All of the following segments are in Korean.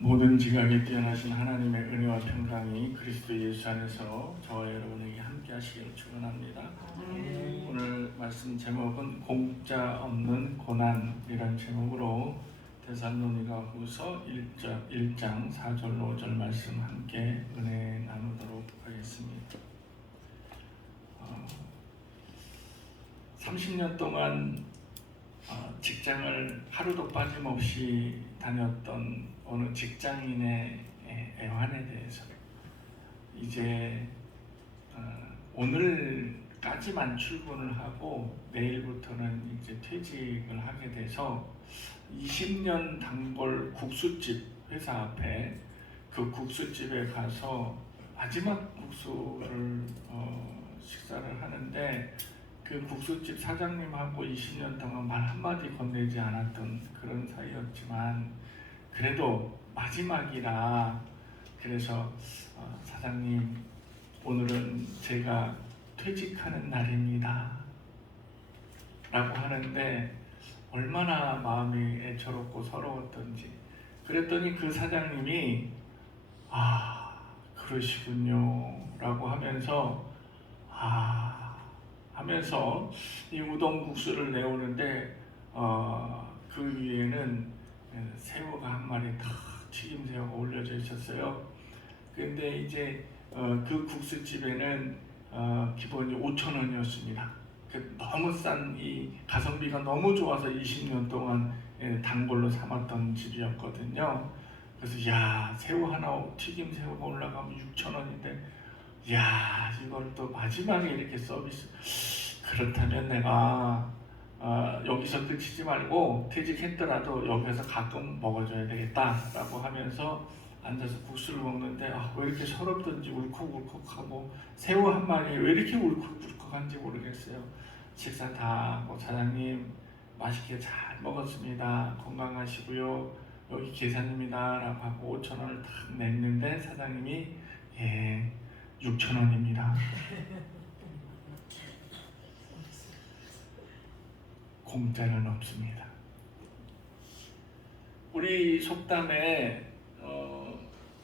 모든 지각에 뛰어나신 하나님의 은혜와 평강이 그리스도 예수 안에서 저와 여러분에게 함께 하시기를 축원합니다. 오늘 말씀 제목은 공짜 없는 고난이라는 제목으로 데살로니가 후서 1장 4절 5절 말씀 함께 은혜 나누도록 하겠습니다. 30년 동안 직장을 하루도 빠짐없이 다녔던 어느 직장인의 애환에 대해서 이제 오늘까지만 출근을 하고 내일부터는 이제 퇴직을 하게 돼서 20년 단골 국수집 회사 앞에 그 국수집에 가서 마지막 국수를 식사를 하는데 그 국수집 사장님하고 20년 동안 말 한마디 건네지 않았던 그런 사이였지만 그래도 마지막이라 그래서 사장님 오늘은 제가 퇴직하는 날입니다 라고 하는데 얼마나 마음이 애처롭고 서러웠던지 그랬더니 그 사장님이 그러시군요 라고 하면서 하면서 이 우동국수를 내오는데 그 위에는 새우가 한 마리 탁 튀김새우가 올려져 있었어요. 근데 이제 그 국수집에는 기본이 5,000원이었습니다. 너무 싼 이 가성비가 너무 좋아서 20년 동안 단골로 삼았던 집이었거든요. 그래서 야 새우 하나 튀김새우가 올라가면 6,000원인데 야 이걸 또 마지막에 이렇게 서비스 그렇다면 내가 여기서 끝이지 말고 퇴직했더라도 여기서 가끔 먹어줘야 되겠다 라고 하면서 앉아서 국수를 먹는데 왜 이렇게 서럽던지 울컥울컥하고 새우 한 마리 왜 이렇게 울컥울컥한지 모르겠어요. 식사 다 하고 사장님 맛있게 잘 먹었습니다. 건강하시고요. 여기 계산입니다 라고 하고 5,000원을 딱 냈는데 사장님이 6,000원입니다. 공짜는 없습니다. 우리 속담에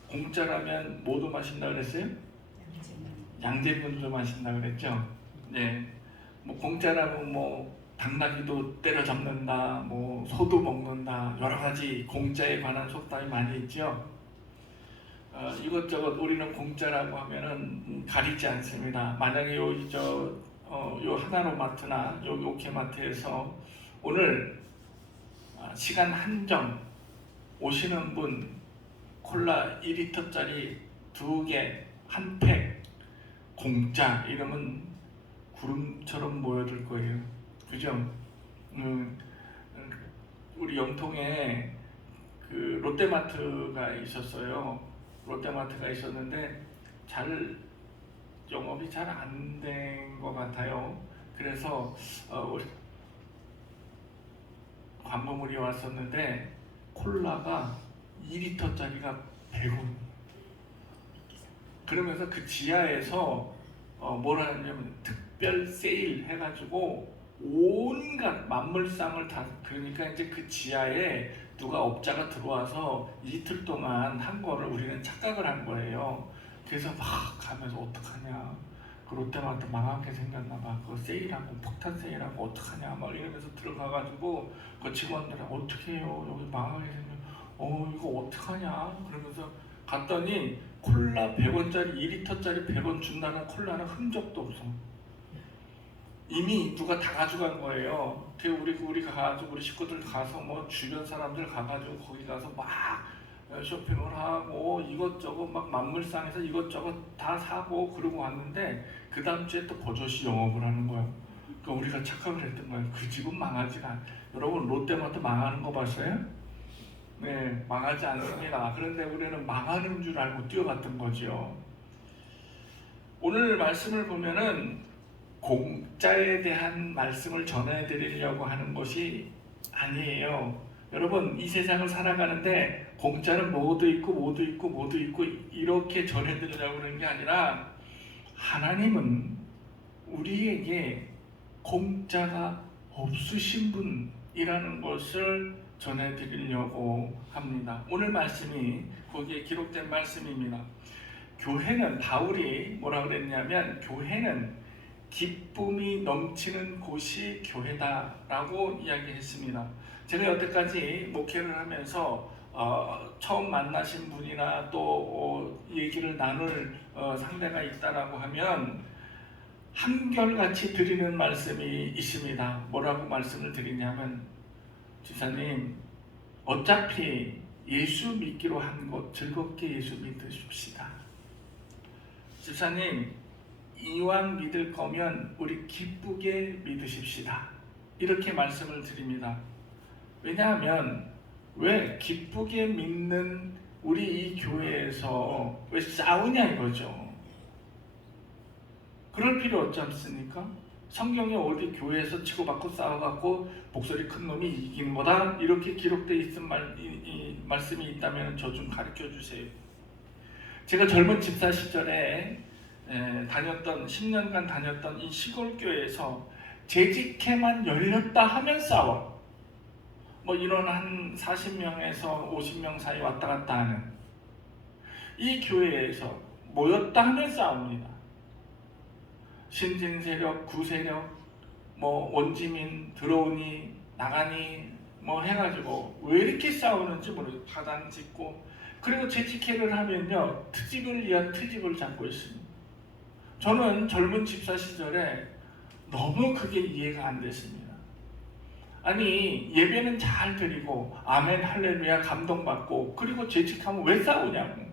공짜라면 뭐도 마신다 그랬어요? 양재균도 마신다 그랬죠? 네. 뭐 공짜라면 뭐 당나귀도 때려잡는다, 뭐 소도 먹는다, 여러 가지 공짜에 관한 속담이 많이 있죠. 이것저것 우리는 공짜라고 하면은 가리지 않습니다. 만약에 요 하나로마트나 요 오케마트에서 오늘 시간 한정 오시는 분 콜라 2리터짜리 2개 한 팩 공짜 이러면 구름처럼 모여들 거예요. 그죠? 우리 영통에 그 롯데마트가 있었어요. 롯데마트가 있었는데 영업이 잘 안 된 것 같아요. 그래서 광고물이 왔었는데 콜라가 2리터짜리가 100원. 그러면서 그 지하에서 뭐라 하냐면 특별 세일 해가지고 온갖 만물상을 다 그러니까 이제 그 지하에 누가 업자가 들어와서 이틀 동안 한 거를 우리는 착각을 한 거예요. 그래서 막 가면서 어떡하냐 그 롯데마트 망하게 생겼나 봐. 그거 세일하고 폭탄 세일하고 어떡하냐 막 이러면서 들어가가지고 그 직원들은 어떻게 해요 여기 망하게 생겼 이거 어떡하냐 그러면서 갔더니 콜라 100원짜리 2리터짜리 100원 준다는 콜라는 흔적도 없어. 이미 누가 다 가져간 거예요. 우리가 가가지고 우리 식구들 가서 뭐 주변 사람들 가가지고 거기 가서 막 쇼핑을 하고 이것저것 막 만물상에서 이것저것 다 사고 그러고 왔는데 그 다음 주에 또 버젓이 영업을 하는 거예요. 그러니까 우리가 착각을 했던 거예요. 그 집은 망하지가 않아. 여러분 롯데마트 망하는 거 봤어요? 네, 망하지 않습니다. 그런데 우리는 망하는 줄 알고 뛰어갔던 거죠. 오늘 말씀을 보면은 공짜에 대한 말씀을 전해드리려고 하는 것이 아니에요. 여러분 이 세상을 살아가는데 공짜는 뭐도 있고 이렇게 전해드리려고 하는 게 아니라 하나님은 우리에게 공짜가 없으신 분이라는 것을 전해드리려고 합니다. 오늘 말씀이 거기에 기록된 말씀입니다. 교회는, 바울이 뭐라 그랬냐면 교회는 기쁨이 넘치는 곳이 교회다라고 이야기했습니다. 제가 여태까지 목회를 하면서 처음 만나신 분이나 또 얘기를 나눌 상대가 있다라고 하면 한결같이 드리는 말씀이 있습니다. 뭐라고 말씀을 드리냐면, 지사님, 어차피 예수 믿기로 한 것 즐겁게 예수 믿으십시다. 집사님, 이왕 믿을 거면 우리 기쁘게 믿으십시다. 이렇게 말씀을 드립니다. 왜냐하면 왜 기쁘게 믿는 우리 이 교회에서 왜 싸우냐 이거죠. 그럴 필요 없지 않습니까? 성경에 어디 교회에서 치고받고 싸워갖고 목소리 큰 놈이 이기는 거다 이렇게 기록되어 있은 말씀이 있다면 저 좀 가르쳐 주세요. 제가 젊은 집사 시절에 다녔던 10년간 다녔던 이 시골 교회에서 재직회만 열렸다 하면 싸워. 뭐 이런 한 40명에서 50명 사이 왔다 갔다 하는 이 교회에서 모였다 하면 싸웁니다. 신진 세력, 구세력, 뭐 원지민 들어오니 나가니 뭐 해가지고 왜 이렇게 싸우는지 모르겠어요. 파당 짓고, 그리고 재직회를 하면요 트집을 위한 트집을 잡고 있습니다. 저는 젊은 집사 시절에 너무 그게 이해가 안 됐습니다. 아니, 예배는 잘 드리고 아멘 할렐루야 감동받고, 그리고 재직하면 왜 싸우냐고.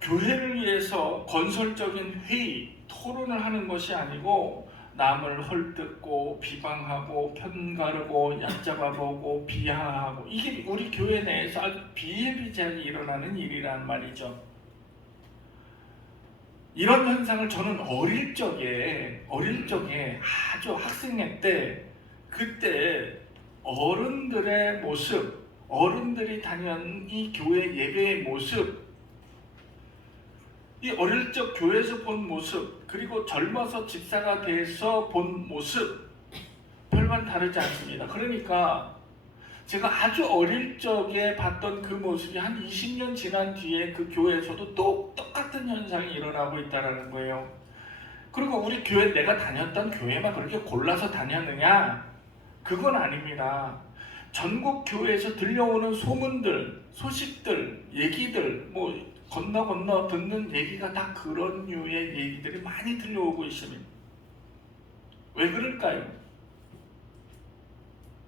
교회를 위해서 건설적인 회의, 토론을 하는 것이 아니고 남을 헐뜯고 비방하고 편가르고 얕잡아보고 비하하고, 이게 우리 교회 내에서 아주 비일비재하게 일어나는 일이란 말이죠. 이런 현상을 저는 어릴 적에 아주 학생회 때, 그때 어른들의 모습, 어른들이 다니는 이 교회 예배의 모습, 이 어릴 적 교회에서 본 모습, 그리고 젊어서 집사가 돼서 본 모습 별반 다르지 않습니다. 그러니까 제가 아주 어릴 적에 봤던 그 모습이 한 20년 지난 뒤에 그 교회에서도 똑같은 현상이 일어나고 있다는 거예요. 그리고 우리 교회, 내가 다녔던 교회만 그렇게 골라서 다녔느냐? 그건 아닙니다. 전국 교회에서 들려오는 소문들, 소식들, 얘기들, 뭐 건너 듣는 얘기가 다 그런 류의 얘기들이 많이 들려오고 있습니다. 왜 그럴까요?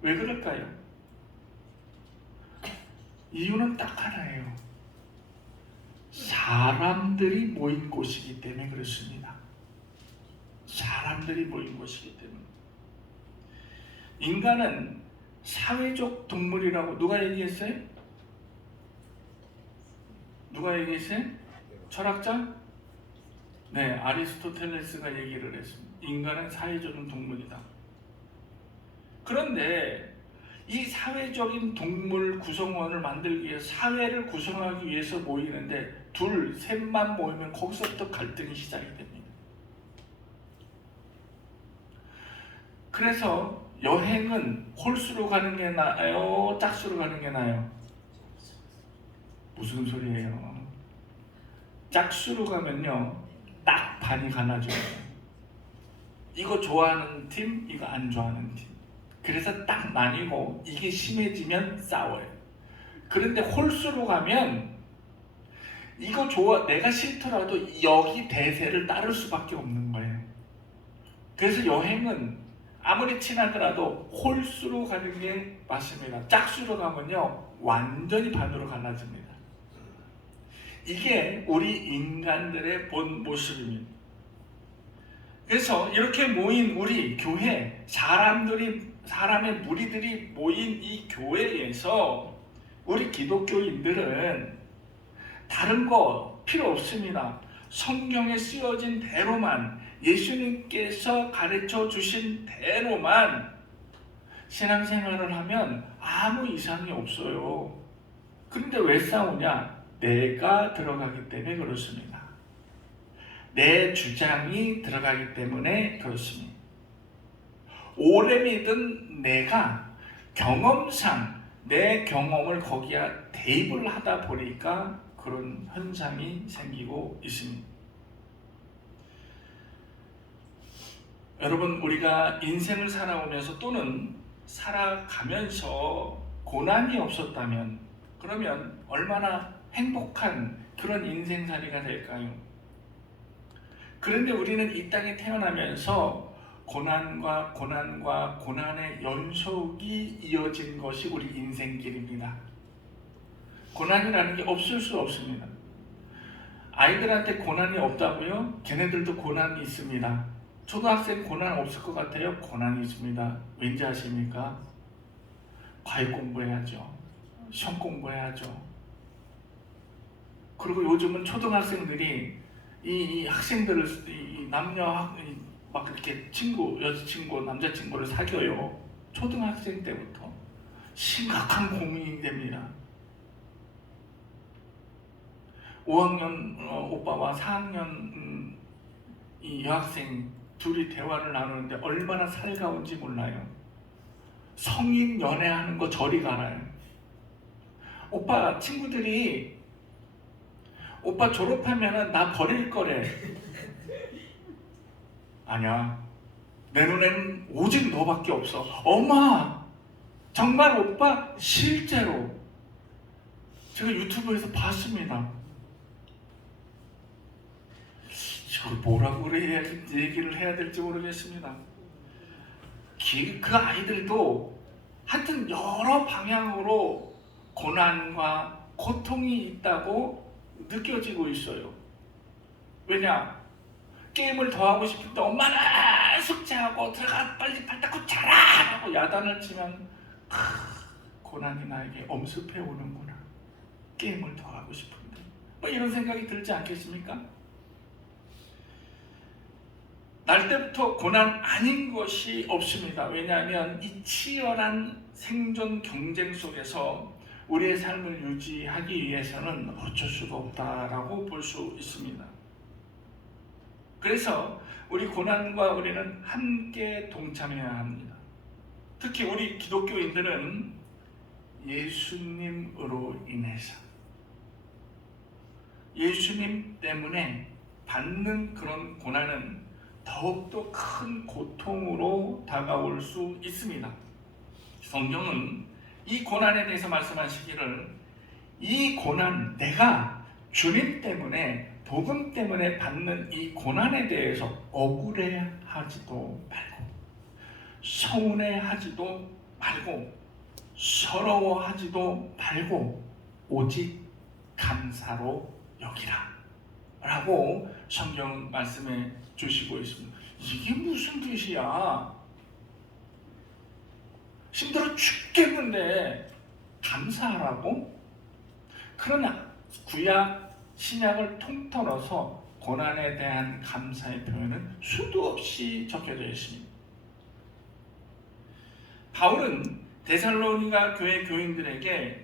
왜 그럴까요? 이유는 딱 하나예요. 사람들이 모인 곳이기 때문에 그렇습니다. 사람들이 모인 곳이기 때문에. 인간은 사회적 동물이라고 누가 얘기했어요? 누가 얘기했어요? 철학자? 네, 아리스토텔레스가 얘기를 했습니다. 인간은 사회적인 동물이다. 그런데 이 사회적인 동물 구성원을 만들기 위해, 사회를 구성하기 위해서 모이는데 둘, 셋만 모이면 거기서부터 갈등이 시작이 됩니다. 그래서 여행은 홀수로 가는 게 나아요? 짝수로 가는 게 나아요? 무슨 소리예요? 짝수로 가면요 딱 반이 갈라져요. 이거 좋아하는 팀, 이거 안 좋아하는 팀. 그래서 딱 나뉘고 이게 심해지면 싸워요. 그런데 홀수로 가면 이거 좋아, 내가 싫더라도 여기 대세를 따를 수밖에 없는 거예요. 그래서 여행은 아무리 친하더라도 홀수로 가는 게 맞습니다. 짝수로 가면요 완전히 반으로 갈라집니다. 이게 우리 인간들의 본 모습입니다. 그래서 이렇게 모인 우리 교회, 사람의 무리들이 모인 이 교회에서 우리 기독교인들은 다른 거 필요 없습니다. 성경에 쓰여진 대로만, 예수님께서 가르쳐 주신 대로만 신앙생활을 하면 아무 이상이 없어요. 그런데 왜 싸우냐? 내가 들어가기 때문에 그렇습니다. 내 주장이 들어가기 때문에 그렇습니다. 오래 믿은 내가 경험상 내 경험을 거기에 대입을 하다 보니까 그런 현상이 생기고 있습니다. 여러분, 우리가 인생을 살아오면서 또는 살아가면서 고난이 없었다면 그러면 얼마나 행복한 그런 인생살이가 될까요? 그런데 우리는 이 땅에 태어나면서 고난의 연속이 이어진 것이 우리 인생길입니다. 고난이라는 게 없을 수 없습니다. 아이들한테 고난이 없다고요? 걔네들도 고난이 있습니다. 초등학생 고난 없을 것 같아요? 고난이 있습니다. 왠지 아십니까? 과외 공부해야죠. 시험 공부해야죠. 그리고 요즘은 초등학생들이 이 학생들을 막 이렇게 여자친구, 남자친구를 사귀어요. 초등학생 때부터 심각한 고민이 됩니다. 5학년 오빠와 4학년 이 여학생 둘이 대화를 나누는데 얼마나 살가운지 몰라요. 성인 연애하는 거 저리 가라요. 오빠 친구들이 오빠 졸업하면 나 버릴 거래. 아니야. 내 눈에는 오직 너밖에 없어. 엄마! 정말 오빠 실제로 제가 유튜브에서 봤습니다. 이걸 뭐라고 얘기를 해야 될지 모르겠습니다. 그 아이들도 하여튼 여러 방향으로 고난과 고통이 있다고 느껴지고 있어요. 왜냐? 게임을 더 하고 싶은데 엄마는 숙제하고 들어가 빨리 발 닦고 자라! 하고 야단을 치면 고난이 나에게 엄습해 오는구나. 게임을 더 하고 싶은데 뭐 이런 생각이 들지 않겠습니까? 날 때부터 고난 아닌 것이 없습니다. 왜냐하면 이 치열한 생존 경쟁 속에서 우리의 삶을 유지하기 위해서는 어쩔 수가 없다라고 볼 수 있습니다. 그래서 우리 고난과 우리는 함께 동참해야 합니다. 특히 우리 기독교인들은 예수님으로 인해서 예수님 때문에 받는 그런 고난은 더욱더 큰 고통으로 다가올 수 있습니다. 성경은 이 고난에 대해서 말씀하시기를 이 고난, 내가 주님 때문에 복음 때문에 받는 이 고난에 대해서 억울해하지도 말고 서운해하지도 말고 서러워하지도 말고 오직 감사로 여기라 라고 성경 말씀해 주시고 있습니다. 이게 무슨 뜻이야? 힘들어 죽겠는데 감사하라고? 그러나 구약 신약을 통틀어서 고난에 대한 감사의 표현은 수도 없이 적혀져 있습니다. 바울은 데살로니가 교회 교인들에게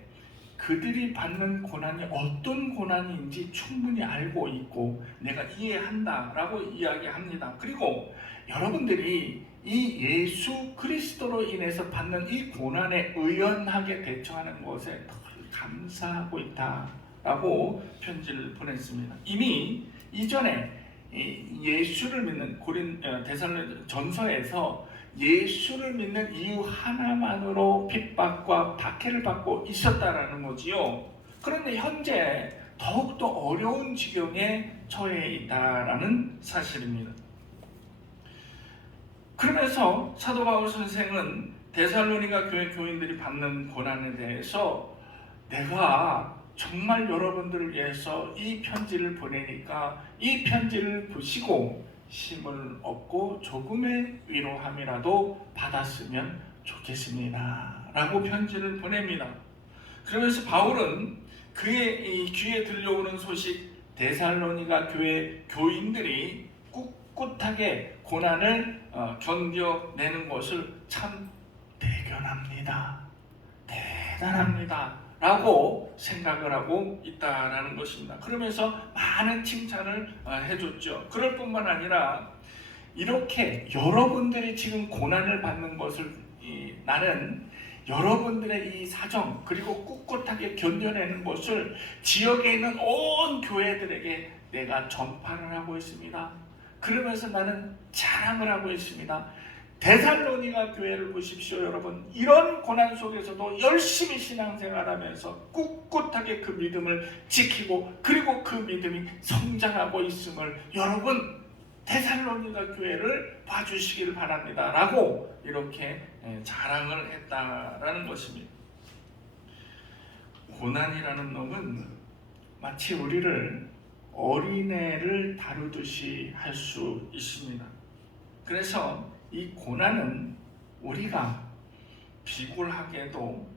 그들이 받는 고난이 어떤 고난인지 충분히 알고 있고 내가 이해한다라고 이야기합니다. 그리고 여러분들이 이 예수 그리스도로 인해서 받는 이 고난에 의연하게 대처하는 것에 감사하고 있다라고 편지를 보냈습니다. 이미 이전에 예수를 믿는 데살로니가 전서에서 예수를 믿는 이유 하나만으로 핍박과 박해를 받고 있었다라는 거지요. 그런데 현재 더욱더 어려운 지경에 처해 있다라는 사실입니다. 그러면서 사도 바울 선생은 데살로니가 교회 교인들이 받는 고난에 대해서 내가 정말 여러분들을 위해서 이 편지를 보내니까 이 편지를 보시고 힘을 얻고 조금의 위로함이라도 받았으면 좋겠습니다 라고 편지를 보냅니다. 그러면서 바울은 그의 이 귀에 들려오는 소식 데살로니가 교회 교인들이 꿋꿋하게 고난을 견뎌내는 것을 참 대견합니다. 대단합니다 라고 생각을 하고 있다라는 것입니다. 그러면서 많은 칭찬을 해줬죠. 그럴 뿐만 아니라 이렇게 여러분들이 지금 고난을 받는 것을 나는 여러분들의 이 사정 그리고 꿋꿋하게 견뎌내는 것을 지역에 있는 온 교회들에게 내가 전파를 하고 있습니다. 그러면서 나는 자랑을 하고 있습니다. 데살로니가 교회를 보십시오. 여러분, 이런 고난 속에서도 열심히 신앙생활하면서 꿋꿋하게 그 믿음을 지키고 그리고 그 믿음이 성장하고 있음을 여러분 데살로니가 교회를 봐주시기를 바랍니다 라고 이렇게 자랑을 했다라는 것입니다. 고난이라는 놈은 마치 우리를 어린애를 다루듯이 할 수 있습니다. 그래서 이 고난은 우리가 비굴하게도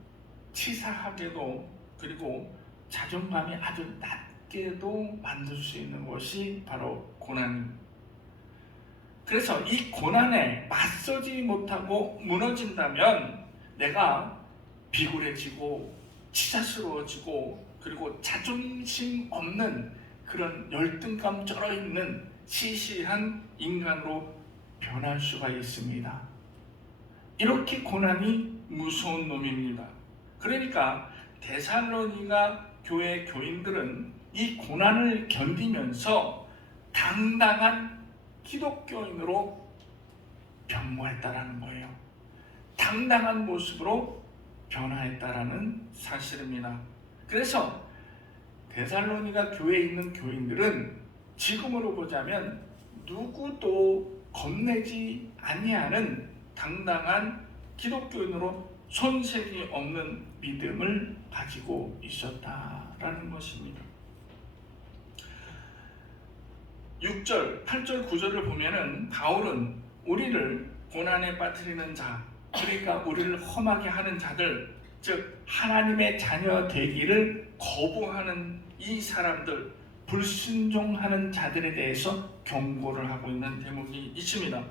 치사하게도 그리고 자존감이 아주 낮게도 만들 수 있는 것이 바로 고난입니다. 그래서 이 고난에 맞서지 못하고 무너진다면 내가 비굴해지고 치사스러워지고 그리고 자존심 없는 그런 열등감 쩔어있는 시시한 인간으로 변할 수가 있습니다. 이렇게 고난이 무서운 놈입니다. 그러니까 데살로니가 교회 교인들은 이 고난을 견디면서 당당한 기독교인으로 변모했다라는 거예요. 당당한 모습으로 변화했다라는 사실입니다. 그래서 데살로니가 교회에 있는 교인들은 지금으로 보자면 누구도 겁내지 아니하는 당당한 기독교인으로 손색이 없는 믿음을 가지고 있었다라는 것입니다. 6절, 8절, 9절을 보면은 바울은 우리를 고난에 빠뜨리는 자, 그러니까 우리를 험하게 하는 자들, 즉 하나님의 자녀 되기를 거부하는 이 사람들, 불순종하는 자들에 대해서 경고를 하고 있는 대목이 있습니다.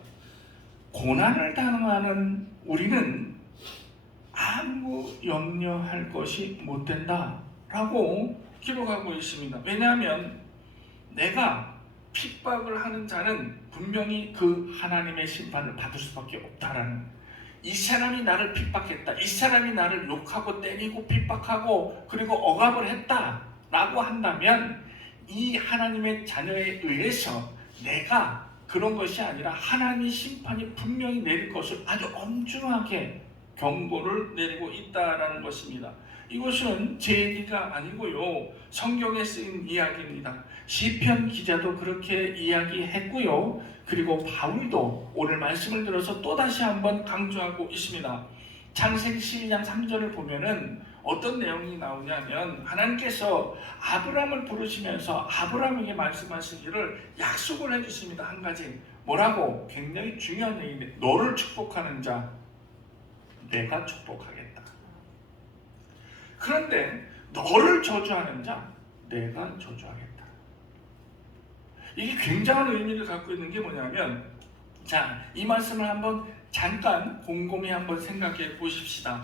고난을 당하는 우리는 아무 염려할 것이 못 된다라고 기록하고 있습니다. 왜냐하면 내가 핍박을 하는 자는 분명히 그 하나님의 심판을 받을 수밖에 없다라는, 이 사람이 나를 핍박했다, 이 사람이 나를 욕하고 때리고 핍박하고 그리고 억압을 했다라고 한다면 이 하나님의 자녀에 의해서 내가 그런 것이 아니라 하나님의 심판이 분명히 내릴 것을 아주 엄중하게 경고를 내리고 있다라는 것입니다. 이것은 제 얘기가 아니고요, 성경에 쓰인 이야기입니다. 시편 기자도 그렇게 이야기했고요, 그리고 바울도 오늘 말씀을 들어서 또다시 한번 강조하고 있습니다. 창세기 12장 3절을 보면은 어떤 내용이 나오냐면 하나님께서 아브라함을 부르시면서 아브라함에게 말씀하시기를 약속을 해주십니다. 한 가지, 뭐라고? 굉장히 중요한 얘기인데, 너를 축복하는 자 내가 축복하겠다. 그런데 너를 저주하는 자 내가 저주하겠다. 이게 굉장한 의미를 갖고 있는 게 뭐냐면, 자, 이 말씀을 한번 잠깐 곰곰이 한번 생각해 보십시다.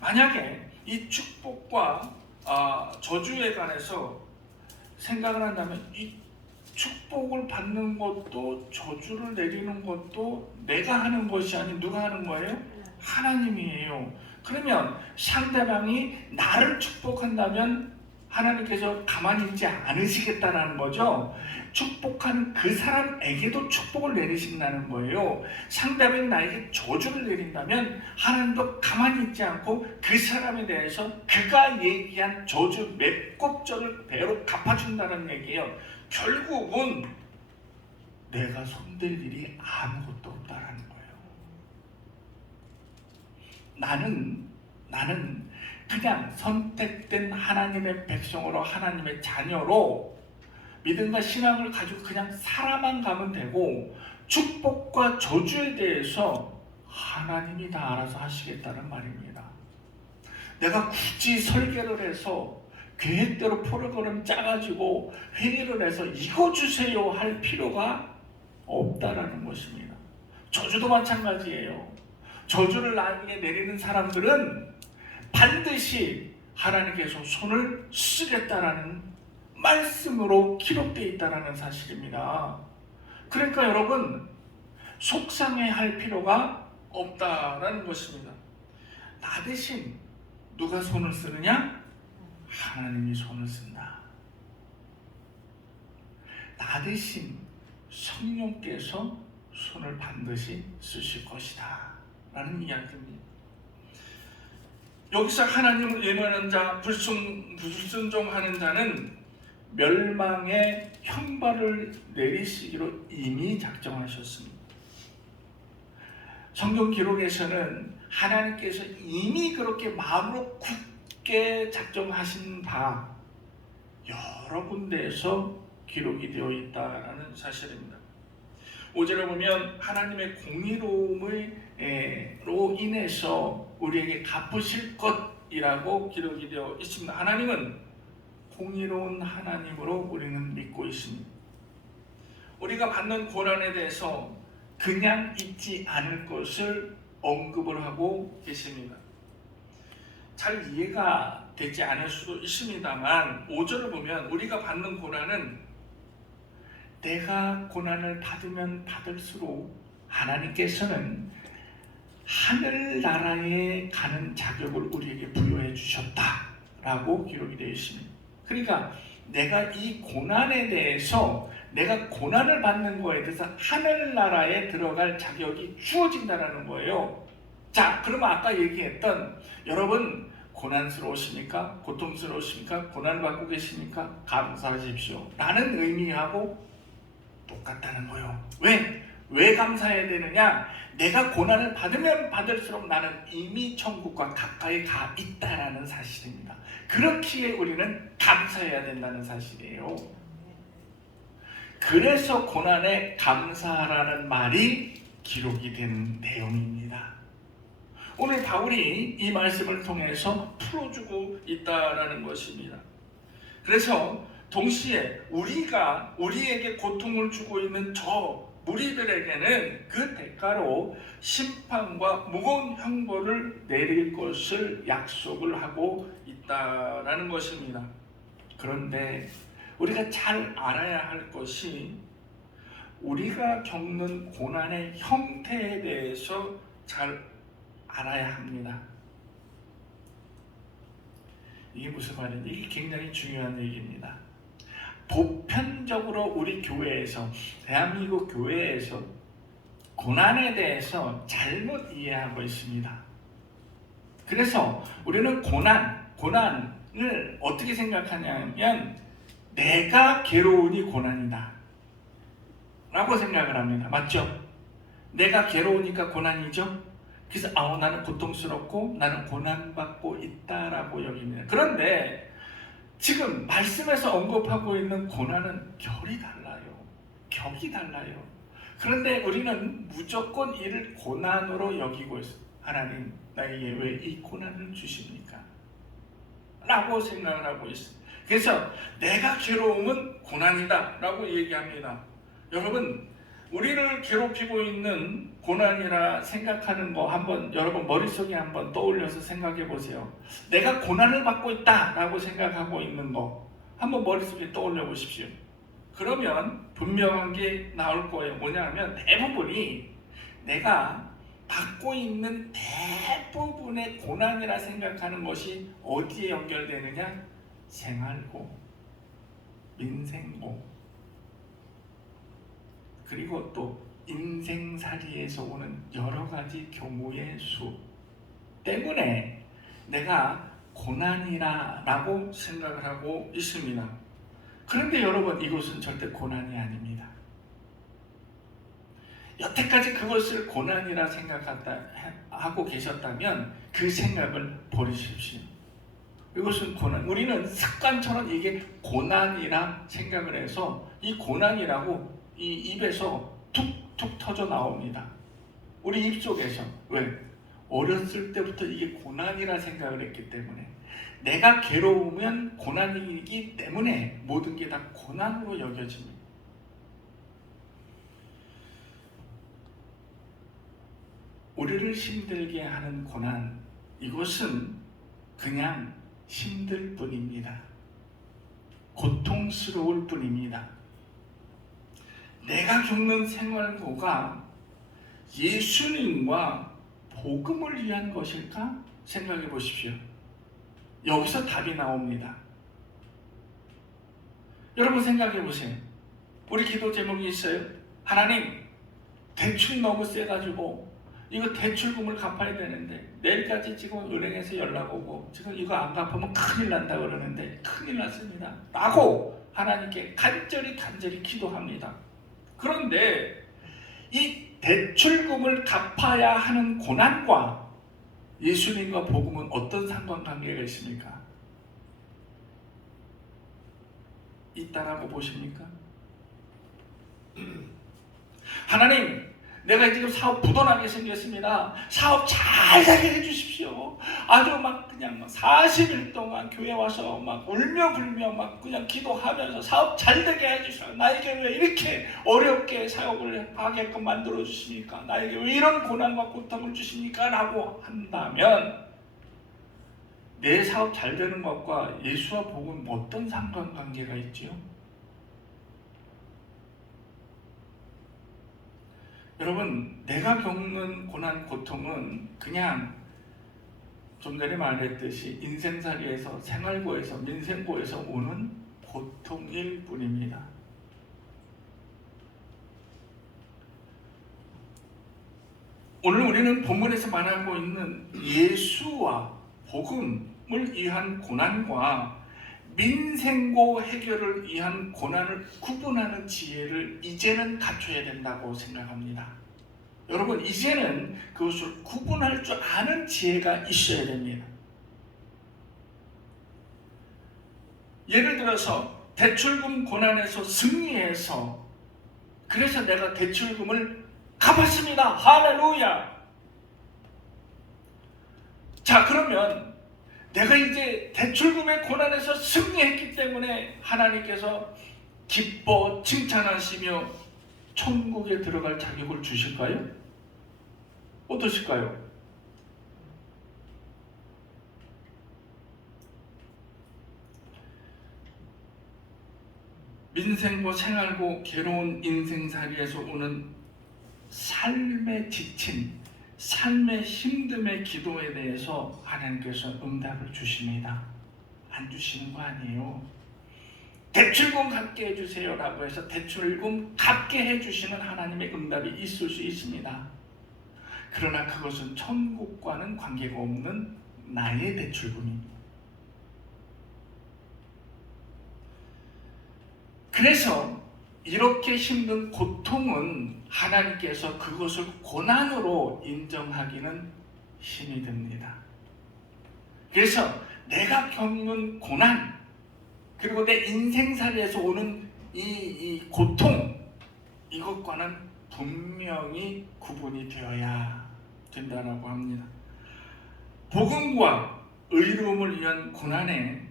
만약에 이 축복과 저주에 관해서 생각을 한다면 이 축복을 받는 것도 저주를 내리는 것도 내가 하는 것이 아닌 누가 하는 거예요? 하나님이에요. 그러면 상대방이 나를 축복한다면 하나님께서 가만히 있지 않으시겠다는 거죠. 축복하는 그 사람에게도 축복을 내리신다는 거예요. 상대방이 나에게 저주를 내린다면 하나님도 가만히 있지 않고 그 사람에 대해서 그가 얘기한 저주 몇 곱절을 배로 갚아준다는 얘기예요. 결국은 내가 손댈 일이 아무것도 없다라는 거예요. 나는 그냥 선택된 하나님의 백성으로, 하나님의 자녀로 믿음과 신앙을 가지고 그냥 살아만 가면 되고, 축복과 저주에 대해서 하나님이 다 알아서 하시겠다는 말입니다. 내가 굳이 설계를 해서 계획대로 프로그램 짜가지고 회의를 해서 이거 주세요 할 필요가 없다라는 것입니다. 저주도 마찬가지예요. 저주를 나에게 내리는 사람들은 반드시 하나님께서 손을 쓰겠다라는 말씀으로 기록되어 있다는 사실입니다. 그러니까 여러분, 속상해할 필요가 없다라는 것입니다. 나 대신 누가 손을 쓰느냐? 하나님이 손을 쓴다. 나 대신 성령께서 손을 반드시 쓰실 것이다 라는 이야기입니다. 여기서 하나님을 외면하는 자, 불순종하는 자는 멸망의 형벌을 내리시기로 이미 작정하셨습니다. 성경 기록에서는 하나님께서 이미 그렇게 마음으로 굳게 작정하신 바 여러 군데에서 기록이 되어 있다는 사실입니다. 5절에 보면 하나님의 공의로움으로 인해서 우리에게 갚으실 것이라고 기록이 되어 있습니다. 하나님은 공의로운 하나님으로 우리는 믿고 있습니다. 우리가 받는 고난에 대해서 그냥 있지 않을 것을 언급을 하고 계십니다. 잘 이해가 되지 않을 수도 있습니다만 5절을 보면 우리가 받는 고난은 내가 고난을 받으면 받을수록 하나님께서는 하늘나라에 가는 자격을 우리에게 부여해 주셨다라고 기록이 되어 있습니다. 그러니까 내가 이 고난에 대해서 내가 고난을 받는 거에 대해서 하늘나라에 들어갈 자격이 주어진다는 거예요. 자, 그러면 아까 얘기했던 여러분 고난스러우십니까? 고통스러우십니까? 고난을 받고 계십니까? 감사하십시오 라는 의미하고 똑같다는 거예요. 왜 감사해야 되느냐? 내가 고난을 받으면 받을수록 나는 이미 천국과 가까이 가 있다라는 사실입니다. 그렇기에 우리는 감사해야 된다는 사실이에요. 그래서 고난에 감사하라는 말이 기록이 된 내용입니다. 오늘 바울이 이 말씀을 통해서 풀어주고 있다라는 것입니다. 그래서 동시에 우리에게 고통을 주고 있는 저 무리들에게는 그 대가로 심판과 무거운 형벌을 내릴 것을 약속을 하고 있다라는 것입니다. 그런데 우리가 잘 알아야 할 것이 우리가 겪는 고난의 형태에 대해서 잘 알아야 합니다. 이게 무슨 말인지 이게 굉장히 중요한 얘기입니다. 보편적으로 우리 교회에서 대한민국 교회에서 고난에 대해서 잘못 이해하고 있습니다. 그래서 우리는 고난을 어떻게 생각하냐면 내가 괴로우니 고난이다 라고 생각을 합니다. 맞죠? 내가 괴로우니까 고난이죠? 그래서 나는 고통스럽고 나는 고난받고 있다라고 여깁니다. 그런데 지금 말씀에서 언급하고 있는 고난은 결이 달라요. 격이 달라요. 그런데 우리는 무조건 이를 고난으로 여기고 있어요. 하나님 나에게 왜 이 고난을 주십니까? 라고 생각을 하고 있어요. 그래서 내가 괴로움은 고난이다 라고 얘기합니다. 여러분 우리를 괴롭히고 있는 고난이라 생각하는 거 한번 여러분 머릿속에 한번 떠올려서 생각해 보세요. 내가 고난을 받고 있다 라고 생각하고 있는 거 한번 머릿속에 떠올려 보십시오. 그러면 분명한 게 나올 거예요. 뭐냐면 대부분이 내가 받고 있는 대부분의 고난이라 생각하는 것이 어디에 연결되느냐? 생활고, 민생고, 그리고 또 인생살이에서 오는 여러 가지 경우의 수 때문에 내가 고난이라고 생각을 하고 있습니다. 그런데 여러분 이것은 절대 고난이 아닙니다. 여태까지 그것을 고난이라 생각하고 계셨다면 그 생각을 버리십시오. 이것은 고난. 우리는 습관처럼 이게 고난이라 생각을 해서 이 고난이라고 이 입에서 툭툭 터져 나옵니다. 우리 입속에서. 왜? 어렸을 때부터 이게 고난이라 생각을 했기 때문에 내가 괴로우면 고난이기 때문에 모든 게 다 고난으로 여겨집니다. 우리를 힘들게 하는 고난, 이것은 그냥 힘들 뿐입니다. 고통스러울 뿐입니다. 내가 겪는 생활고가 예수님과 복음을 위한 것일까? 생각해 보십시오. 여기서 답이 나옵니다. 여러분 생각해 보세요. 우리 기도 제목이 있어요. 하나님, 대출이 너무 세가지고 이거 대출금을 갚아야 되는데 내일까지 지금 은행에서 연락 오고 지금 이거 안 갚으면 큰일 난다 그러는데 큰일 났습니다 라고 하나님께 간절히 기도합니다. 그런데 이 대출금을 갚아야 하는 고난과 예수님과 복음은 어떤 상관관계가 있습니까? 있다라고 보십니까? 하나님, 내가 지금 사업 부도나게 생겼습니다. 사업 잘 되게 해주십시오. 아주 막 그냥 40일 동안 교회 와서 막 울며불며 막 그냥 기도하면서 사업 잘 되게 해주세요. 나에게 왜 이렇게 어렵게 사업을 하게끔 만들어 주십니까? 나에게 왜 이런 고난과 고통을 주십니까? 라고 한다면 내 사업 잘 되는 것과 예수와 복음은 어떤 상관관계가 있지요? 여러분, 내가 겪는 고난, 고통은 그냥 좀 전에 말했듯이 인생살이에서, 생활고에서, 민생고에서 오는 고통일 뿐입니다. 오늘 우리는 본문에서 말하고 있는 예수와 복음을 위한 고난과 민생고 해결을 위한 고난을 구분하는 지혜를 이제는 갖춰야 된다고 생각합니다. 여러분, 이제는 그것을 구분할 줄 아는 지혜가 있어야 됩니다. 예를 들어서 대출금 고난에서 승리해서 그래서 내가 대출금을 갚았습니다. 할렐루야. 자, 그러면 내가 이제 대출금의 고난에서 승리했기 때문에 하나님께서 기뻐 칭찬하시며 천국에 들어갈 자격을 주실까요? 어떠실까요? 민생고, 생활고, 괴로운 인생살이에서 오는 삶의 지침, 삶의 힘듦의 기도에 대해서 하나님께서 응답을 주십니다. 안 주시는 거 아니에요. 대출금 갚게 해주세요 라고 해서 대출금 갚게 해주시는 하나님의 응답이 있을 수 있습니다. 그러나 그것은 천국과는 관계가 없는 나의 대출금입니다. 그래서 이렇게 힘든 고통은 하나님께서 그것을 고난으로 인정하기는 힘이 듭니다. 그래서 내가 겪는 고난, 그리고 내 인생살이에서 오는 이 고통, 이것과는 분명히 구분이 되어야 된다고 합니다. 복음과 의로움을 위한 고난에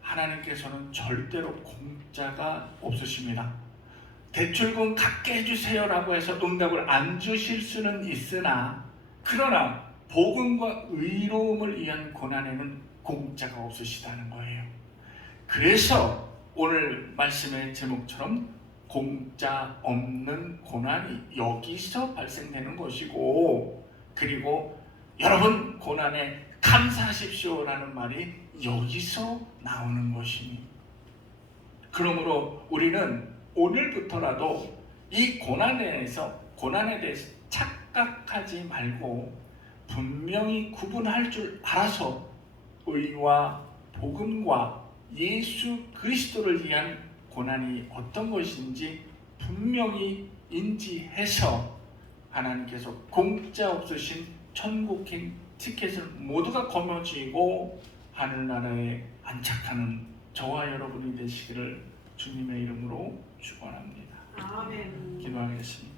하나님께서는 절대로 공짜가 없으십니다. 대출금 갚게 해주세요 라고 해서 응답을 안 주실 수는 있으나, 그러나 복음과 의로움을 위한 고난에는 공짜가 없으시다는 거예요. 그래서 오늘 말씀의 제목처럼 공짜 없는 고난이 여기서 발생되는 것이고, 그리고 여러분 고난에 감사하십시오 라는 말이 여기서 나오는 것입니다. 그러므로 우리는 오늘부터라도 이 고난에 대해서 착각하지 말고 분명히 구분할 줄 알아서 의와 복음과 예수 그리스도를 위한 고난이 어떤 것인지 분명히 인지해서 하나님께서 공짜 없으신 천국행 티켓을 모두가 거머쥐고 하늘나라에 안착하는 저와 여러분이 되시기를 주님의 이름으로 축원합니다. 아멘. 기도하겠습니다.